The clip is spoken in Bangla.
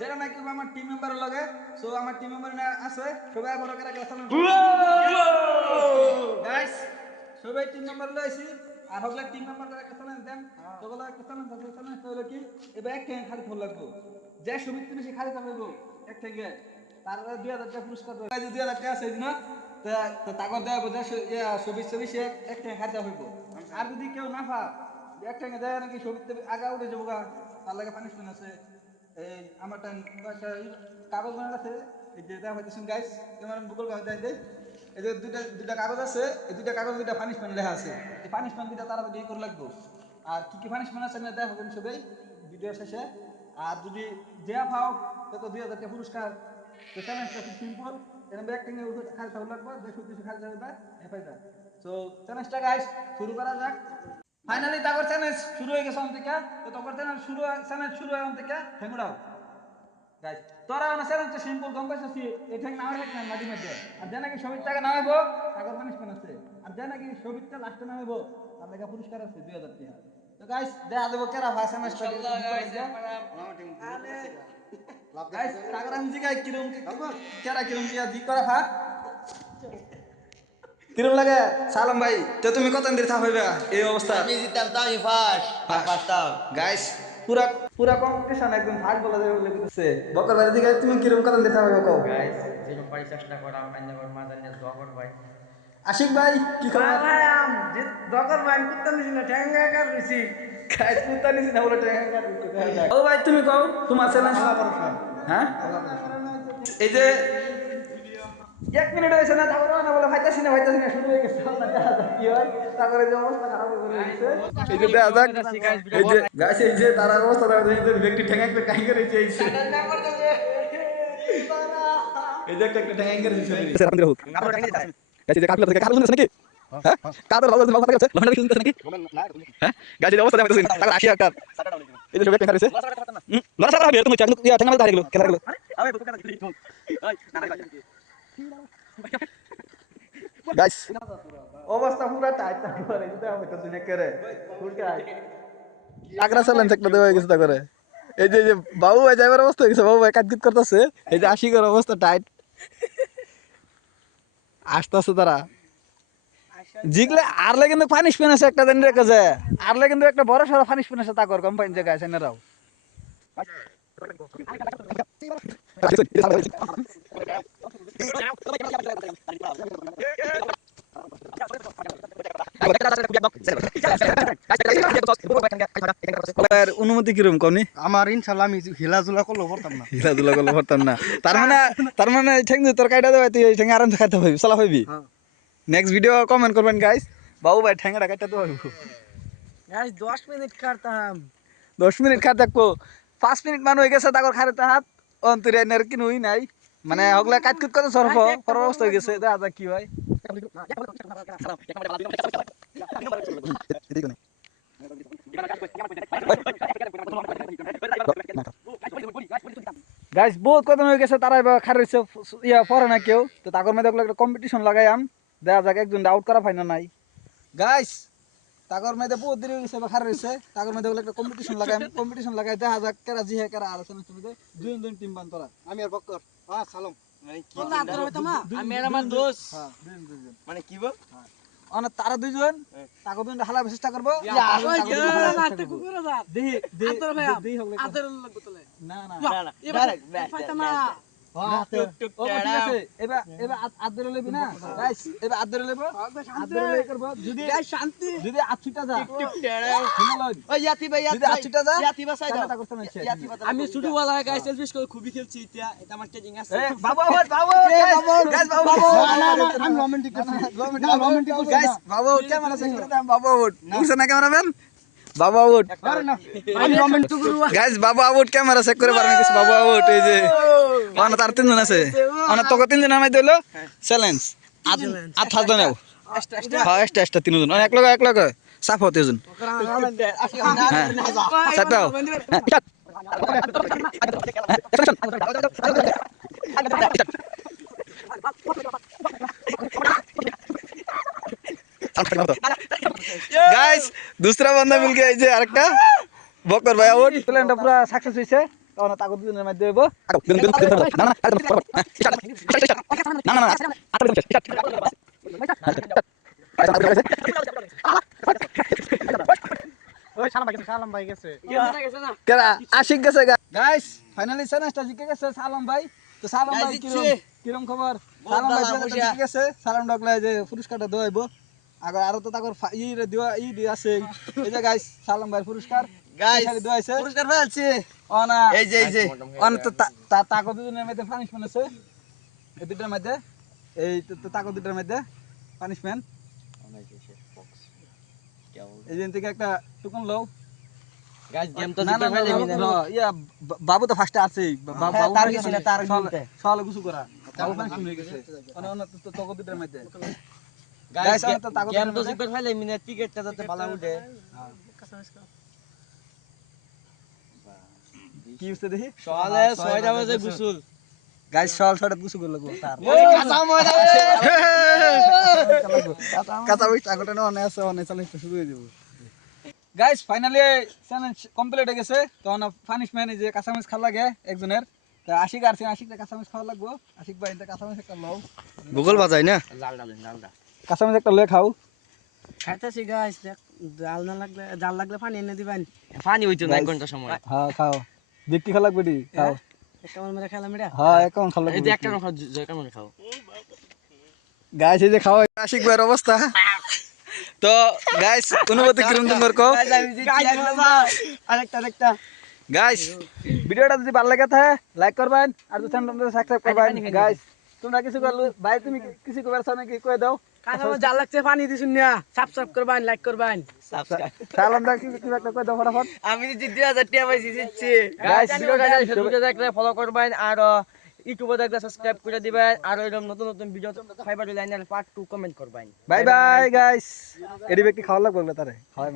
যারা নাকি আমার টিম মেম্বার লাগে সো আমার টিম মেম্বার না আছে সবাই বড় করে সালাম গাইস সবাই টিম মেম্বার লইছি আর হগলা টিম মেম্বার করে একটা সালাম দেন তো বলা একটা সালাম দাও সালাম তো হলো কি এবার এক ঠ্যাং খালি ধর লাগবো যে সমিতি বেশি খালি থাকবো এক ঠ্যাঙ্গে তার 2000 টাকা পুরস্কার দেব এই 2000 টাকা আছে না তো তাকর দেব যে সবিত সবিত এক ঠ্যাং খালি হইব আর যদি কেউ না পা এক ঠ্যাঙ্গে দেয় নাকি সমিতি আগা উঠে যাবো তার লাগে পানিশমেন্ট আছে এই আমার টাইম একটা কাগজ বানানো আছে এই যে এটা হইতেছেন গাইস তোমার গুগল দেয় দেয় এই যে দুইটা কাগজ আছে এই দুইটা কাগজ দুইটা পানিশমেন্ট লেখা আছে এই পানিশমেন্ট দুইটা তারা দিয়ে করে লাগবো আর কি কি পানিশমেন্ট আছে না দেখা হবেন সবাই ভিডিও শেষে আর যদি যে পাও তত 2000 টাকা পুরস্কার তো চ্যালেঞ্জটা খুব সিম্পল এরকম একটা নিয়ে খালি থাকলে লাগবে দেখো কিছু খালি যাবে এফাইটা সো চ্যালেঞ্জটা গাইস শুরু করা যাক ফাইনালি তারপর চ্যালেঞ্জ শুরু হয়ে গেছে থেকে তো তারপর চ্যালেঞ্জ শুরু হয় থেকে ঠেঙ্গুড়াও গাইস তোরা না চ্যালেঞ্জটা সিম্পল কম পাইছিস এই ঠেং নামে রাখ না মাটি মধ্যে আর যে নাকি সবিত টাকা নামাইবো তারপর পানিশমেন্ট আছে আর যে নাকি সবিতটা লাস্টে নামাইবো তার লাগা পুরস্কার আছে 2000 টাকা তো গাইস দেখা দেবো কেরা ভাই চ্যালেঞ্জটা গাইস টাকা আমি জিগাই কিরম কেরা কিরম কি জি করা ভা কিরম লাগে সালাম ভাই তো তুমি কত দিন থা হইবা এই অবস্থা আমি জিতাম তো আমি ফার্স্ট গাইস পুরা পুরা কম্পিটিশন একদম ফার্স্ট বলা যায় বলে কইতেছে বকর ভাই দিকে তুমি কিরম কত দিন থা হইবা কও গাইস যেরকম পারি চেষ্টা করা পাইনা বড় মাজার নিয়ে দোয়া কর ভাই আশিক ভাই কি খবর ভাই আম যে দকর ভাই কুত্তা নিছি না ঠ্যাঙ্গা কার কইছি গাইস কুত্তা নিছি না বলে টাকা ও ভাই তুমি কও তোমার চ্যালেঞ্জ হ্যাঁ এই যে 1 মিনিট হইছে না তারপর না বলে ভাইতাছি না শুরু হয়ে গেছে না দেখা যাক কি হয় তারপরে যে অবস্থা খারাপ হয়ে গেছে এই যে দেখা যাক এই যে গাইস এই যে তার অবস্থা দেখা যায় যে ব্যক্তি ঠ্যাঙ্গা একটা কাই করে এই যে এই যে একটা ঠ্যাঙ্গা করে দিছে আমাদের হোক গাইস যে কাপলা থেকে কাপলা শুনছ নাকি হ্যাঁ কাদের ভালো ভালো কথা আছে লহনা কি শুনছ নাকি হ্যাঁ গাইস এই অবস্থা দেখতেছেন তার 80 টাকা এই যে সবাই ঠ্যাঙ্গা করেছে লড়া সারা হবে তুমি চাকলু ঠ্যাঙ্গা মারতে হারিয়ে গেল কেন গেল আরে বুকে কাটা দিলি গাইস অবস্থা পুরো টাইট করে এটা হয়তো দুনে করে ফুলকাই আগরা চ্যালেঞ্জ একটা দেওয়া গেছে তা করে এই যে বাবু ভাই যাইবার অবস্থা হয়ে গেছে বাবু ভাই কাটকিট করতেছে এই যে আশিকের অবস্থা টাইট আসতেছে তারা জিগলে আরলে কিন্তু পানিশমেন্ট আছে একটা দিন রেখে যায় আরলে কিন্তু একটা বড় সড়ো পানিশমেন্ট আছে তা কর কোম্পানি জায়গায় আছে নারাও অনুমতি কিরম কনি আমার ইনশাআল্লাহ আমি হিলাজুলা করলে পারতাম না তার মানে ঠেং তোর কাইটা দেবে তুই ঠেং আরাম খাইতে হইবি চলা হইবি নেক্সট ভিডিও কমেন্ট করবেন গাইস বাবু ভাই ঠেঙ্গা কাইটা তো হইব গাইস 10 মিনিট কাটতাম 10 মিনিট খাট থাকবো 5 মিনিট মান হয়ে গেছে তাকর খারে হাত অন্তরে নের কি নই নাই মানে হগলা কাটকুট করে সরফ পর অবস্থা হয়ে গেছে দেখা যাক কি হয় গাইস বহুত কথা হয়ে গেছে তারা এবার খারে রইছে ইয়া পরে না কেউ তো তাকর মধ্যে একটা কম্পিটিশন লাগাইয়াম দেখা যাক একজন আউট করা ফাইনা নাই গাইস তাগর মধ্যে বহুত দেরি হয়ে গেছে খারে রইছে তাগর মধ্যে একটা কম্পিটিশন লাগাই দেখা যাক কেরা জি হে কেরা আলোচনা শুনতে দুই টিম বান তোরা আমি আর বকর সালাম আমি আমার দোস্ত হ্যাঁ দুইজন মানে কি বল অনে তারা দুইজন তাগর দুইজন হালা চেষ্টা করব না না আদরে লইবি না গাইস এবার আদরে লইব আদরে লই করব যদি গাইস শান্তি যদি আছুটা যা ওই ইয়াতি ভাই যদি আছুটা যা ইয়াতি বাসাই দাও আমি ছুটি ওয়ালা গাইস সেলফিশ করে খুবই খেলছি এটা আমার ট্রেনিং আছে বাবু গাইস বাবু আমি রোমান্টিক গাইস বাবু ক্যামেরা সেট করে দাম বাবু বুঝছ না ক্যামেরাম্যান বাবু আউট আমি রোমান্টিক গাইস বাবু আউট ক্যামেরা চেক করে পারবেন কিছু বাবু আউট এই যে অন তার তিনজন আছে অন তোকে তিনজন নামাই দিলো চ্যালেঞ্জ আট হাত নাও হ্যাঁ এক্সট্রা তিনজন এক লগে সাফ হতে জন হ্যাঁ সাতাও गाइस दूसरा बंदा मिल गया इसे আরেকটা বকর ভাই আউট প্ল্যানটা পুরো সাকসেস হইছে তখন তাকে দুজনের মধ্যে হইব কেরা আশিক গেছে গাইস ফাইনালি চ্যালেঞ্জটা জিতে গেছে সালাম ভাই তো সালাম ভাই কিরম খবর সালাম ভাই জিতে গেছে সালাম ডাকলে যে পুরস্কারটা দেওয়াইবো আগে আরো তো তাকর ই রে দেওয়া ই দি আছে এই যে গাইস সালাম ভাই পুরস্কার গাইস দেওয়াইছে পুরস্কার ফেলছি ও না এই যে অন তো তাকো দুজনের মধ্যে পানিশমেন্ট আছে এই দুটার মধ্যে এই তো তাকো দুটার মধ্যে পানিশমেন্ট এই দিন থেকে একটা টুকুন লও গাইস গেম তো জিতে ফেলে না ইয়া বাবু তো ফার্স্টে আছে বাবু তার কিছু না তার সল গুছু করা বাবু পানিশমেন্ট হয়ে গেছে অন তো তাকো দুটার মধ্যে গাইস তো তাকো গেম তো জিতে ফেলে মিনিট টিকেটটা যাতে ভালো উঠে কি হচ্ছে দেখি সকালে 6টা বাজে গোসল গাইস সল ছড়া গুছু করে লাগবো তার কাঁচা বইটা আগটা না অনেক আছে অনেক চ্যালেঞ্জটা শুরু হয়ে যাবে গাইস ফাইনালি চ্যালেঞ্জ কমপ্লিট হয়ে গেছে তখন পানিশমেন্ট যে কাঁচামরিচ খাওয়া লাগে একজনের তা আশিক আর আশিকটা কাঁচামরিচ খাওয়া লাগবো আশিক ভাই কাঁচামরিচ একটা লও গুগল বাজাই না লালডা কাঁচামরিচ একটা লয়ে খাও খাইতেছি গাইস জাল না লাগলে জাল লাগলে পানি এনে দিবেন পানি হইতো না 1 ঘন্টা সময় হ্যাঁ খাও দেখি খাওয়া লাগবে দি খাও একটা মেরে খেলাম এটা হ্যাঁ এখন খাওয়া লাগবে এই যে একটা খাও জয় কেমন খাও গাইস এই যে খাওয়া আশিক ভাইয়ের অবস্থা তো গাইস অনুভূতি কিরকম তোমার কো আরেকটা গাইস ভিডিওটা যদি ভালো লাগে থাকে লাইক করবেন আর যদি চ্যানেলটা সাবস্ক্রাইব করবেন গাইস তোমরা কিছু করলো ভাই তুমি কিছু কইবার চাও নাকি কই দাও কাঁচামরিচ জাল লাগছে পানি দিছুন না সাবস্ক্রাইব করবেন লাইক করবেন সালাম দা কি একটা কই দাও ফটাফট আমি যে 2000 টাকা পাইছি দিচ্ছি গাইস ভিডিওটা ফেসবুকে দেখলে ফলো করবেন আর ইউটিউবে দেখলে সাবস্ক্রাইব করে দিবেন আর এরকম নতুন ভিডিও ফাইবার লাইনের পার্ট 2 কমেন্ট করবেন বাই বাই গাইস এডি ব্যক্তি খাওয়া লাগবে তারে খাওয়াই